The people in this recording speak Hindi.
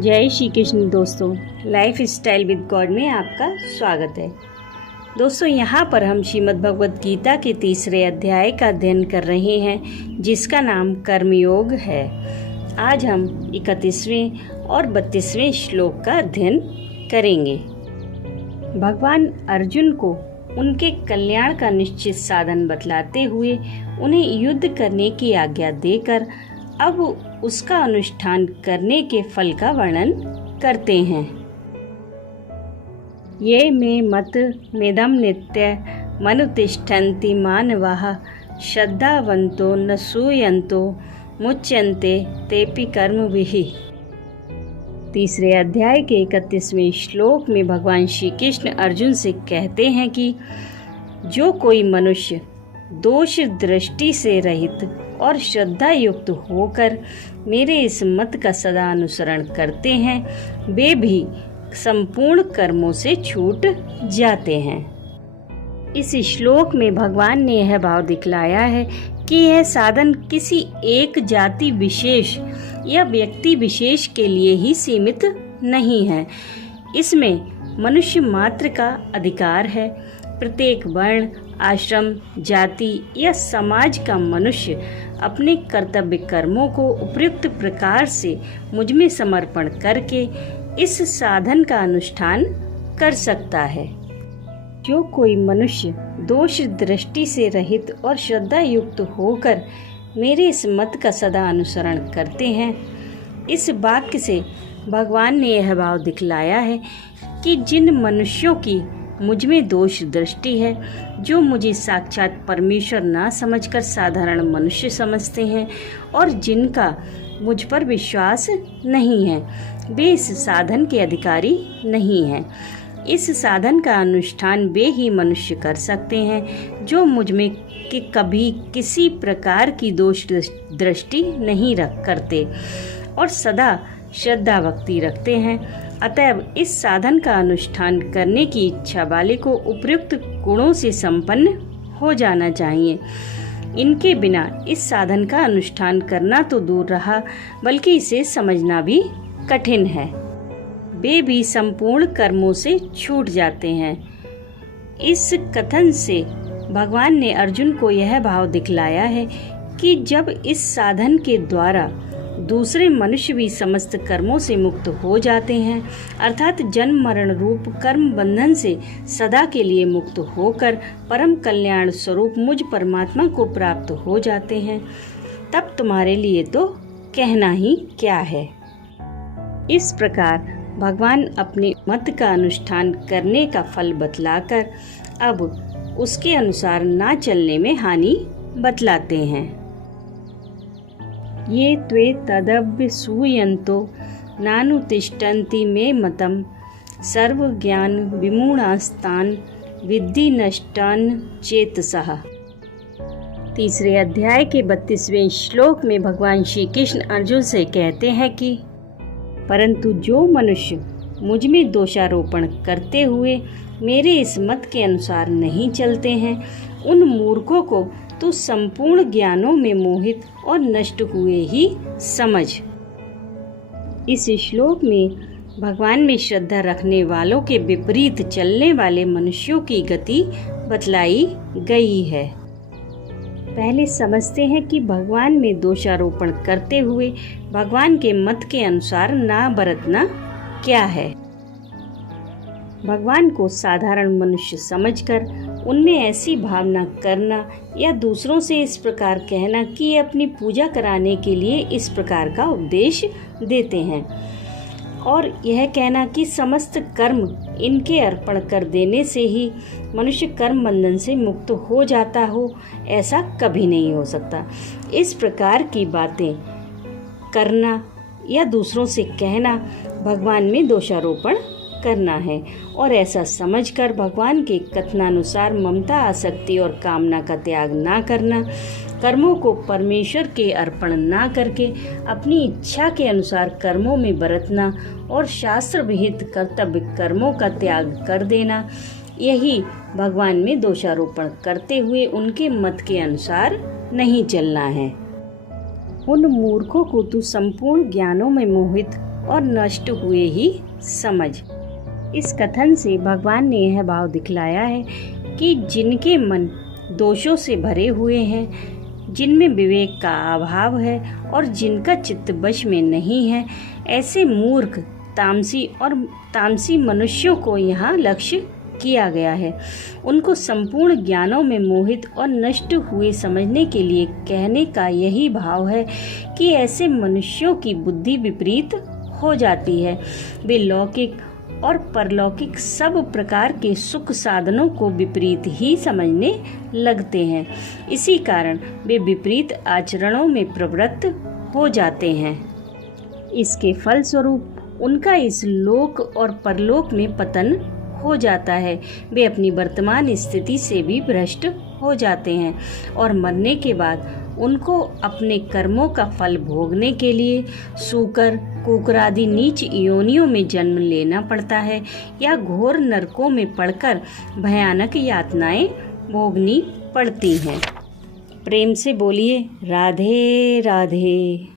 जय श्री कृष्ण दोस्तों, लाइफ स्टाइल विद गॉड में आपका स्वागत है। दोस्तों, यहाँ पर हम श्रीमद् भगवद गीता के तीसरे अध्याय का अध्ययन कर रहे हैं, जिसका नाम कर्मयोग है। आज हम 31वें और 32वें श्लोक का अध्ययन करेंगे। भगवान अर्जुन को उनके कल्याण का निश्चित साधन बतलाते हुए उन्हें युद्ध करने की आज्ञा देकर अब उसका अनुष्ठान करने के फल का वर्णन करते हैं। ये मे मत मेदम नित्य मनुतिष्ठन्ति मानवाः श्रद्धावन्तो न सूयन्तो मुच्यन्ते तेपि कर्मभिः। तीसरे अध्याय के 31वें श्लोक में भगवान श्री कृष्ण अर्जुन से कहते हैं कि जो कोई मनुष्य दोष दृष्टि से रहित और श्रद्धा युक्त होकर मेरे इस मत का सदा अनुसरण करते हैं, वे भी संपूर्ण कर्मों से छूट जाते हैं। इस श्लोक में भगवान ने यह भाव दिखलाया है कि यह साधन किसी एक जाति विशेष या व्यक्ति विशेष के लिए ही सीमित नहीं है। इसमें मनुष्य मात्र का अधिकार है। प्रत्येक वर्ण, आश्रम, जाति या समाज का मनुष्य अपने कर्तव्य कर्मों को उपयुक्त प्रकार से मुझ में समर्पण करके इस साधन का अनुष्ठान कर सकता है। जो कोई मनुष्य दोष दृष्टि से रहित और श्रद्धा युक्त होकर मेरे इस मत का सदा अनुसरण करते हैं, इस वाक्य से भगवान ने यह भाव दिखलाया है कि जिन मनुष्यों की मुझ में दोष दृष्टि है, जो मुझे साक्षात परमेश्वर ना समझकर साधारण मनुष्य समझते हैं और जिनका मुझ पर विश्वास नहीं है, वे इस साधन के अधिकारी नहीं हैं। इस साधन का अनुष्ठान वे ही मनुष्य कर सकते हैं जो मुझ में कि कभी किसी प्रकार की दोष दृष्टि नहीं करते और सदा श्रद्धा भक्ति रखते हैं। अतएव इस साधन का अनुष्ठान करने की इच्छा वाले को उपयुक्त गुणों से संपन्न हो जाना चाहिए। इनके बिना इस साधन का अनुष्ठान करना तो दूर रहा, बल्कि इसे समझना भी कठिन है। वे भी संपूर्ण कर्मों से छूट जाते हैं। इस कथन से भगवान ने अर्जुन को यह भाव दिखलाया है कि जब इस साधन के द्वारा दूसरे मनुष्य भी समस्त कर्मों से मुक्त हो जाते हैं, अर्थात जन्म मरण रूप कर्म बंधन से सदा के लिए मुक्त होकर परम कल्याण स्वरूप मुझ परमात्मा को प्राप्त हो जाते हैं, तब तुम्हारे लिए तो कहना ही क्या है। इस प्रकार भगवान अपने मत का अनुष्ठान करने का फल बतलाकर अब उसके अनुसार ना चलने में हानि बतलाते हैं। ये त्वे तदभ्य सूयन्तो नानुतिष्ठन्ति मे मतम सर्व ज्ञान विमूढ़ास्तान विद्धि नष्टान चेतसः। तीसरे अध्याय के 32वें श्लोक में भगवान श्री कृष्ण अर्जुन से कहते हैं कि परंतु जो मनुष्य मुझ में दोषारोपण करते हुए मेरे इस मत के अनुसार नहीं चलते हैं, उन मूर्खों को तो संपूर्ण ज्ञानों में मोहित और नष्ट हुए ही समझ। इस श्लोक में भगवान में श्रद्धा रखने वालों के विपरीत चलने वाले मनुष्यों की गति बतलाई गई है। पहले समझते हैं कि भगवान में दोषारोपण करते हुए भगवान के मत के अनुसार ना बरतना क्या है। भगवान को साधारण मनुष्य समझकर उनमें ऐसी भावना करना या दूसरों से इस प्रकार कहना कि ये अपनी पूजा कराने के लिए इस प्रकार का उपदेश देते हैं और यह कहना कि समस्त कर्म इनके अर्पण कर देने से ही मनुष्य कर्म बंधन से मुक्त हो जाता हो, ऐसा कभी नहीं हो सकता। इस प्रकार की बातें करना या दूसरों से कहना भगवान में दोषारोपण करना है और ऐसा समझकर भगवान के कथनानुसार ममता, आसक्ति और कामना का त्याग ना करना, कर्मों को परमेश्वर के अर्पण ना करके अपनी इच्छा के अनुसार कर्मों में बरतना और शास्त्र विहित कर्तव्य कर्मों का त्याग कर देना, यही भगवान में दोषारोपण करते हुए उनके मत के अनुसार नहीं चलना है। उन मूर्खों को तू संपूर्ण ज्ञानों में मोहित और नष्ट हुए ही समझ। इस कथन से भगवान ने यह भाव दिखलाया है कि जिनके मन दोषों से भरे हुए हैं, जिनमें विवेक का अभाव है और जिनका चित्त वश में नहीं है, ऐसे मूर्ख तामसी मनुष्यों को यहाँ लक्ष्य किया गया है। उनको संपूर्ण ज्ञानों में मोहित और नष्ट हुए समझने के लिए कहने का यही भाव है कि ऐसे मनुष्यों की बुद्धि विपरीत हो जाती है। वे लौकिक और परलौकिक सब प्रकार के सुख साधनों को विपरीत ही समझने लगते हैं। इसी कारण वे विपरीत आचरणों में प्रवृत्त हो जाते हैं। इसके फलस्वरूप उनका इस लोक और परलोक में पतन हो जाता है। वे अपनी वर्तमान स्थिति से भी भ्रष्ट हो जाते हैं और मरने के बाद उनको अपने कर्मों का फल भोगने के लिए सूकर, कुकुर आदि नीच योनियों में जन्म लेना पड़ता है या घोर नरकों में पड़कर भयानक यातनाएं भोगनी पड़ती हैं। प्रेम से बोलिए राधे राधे।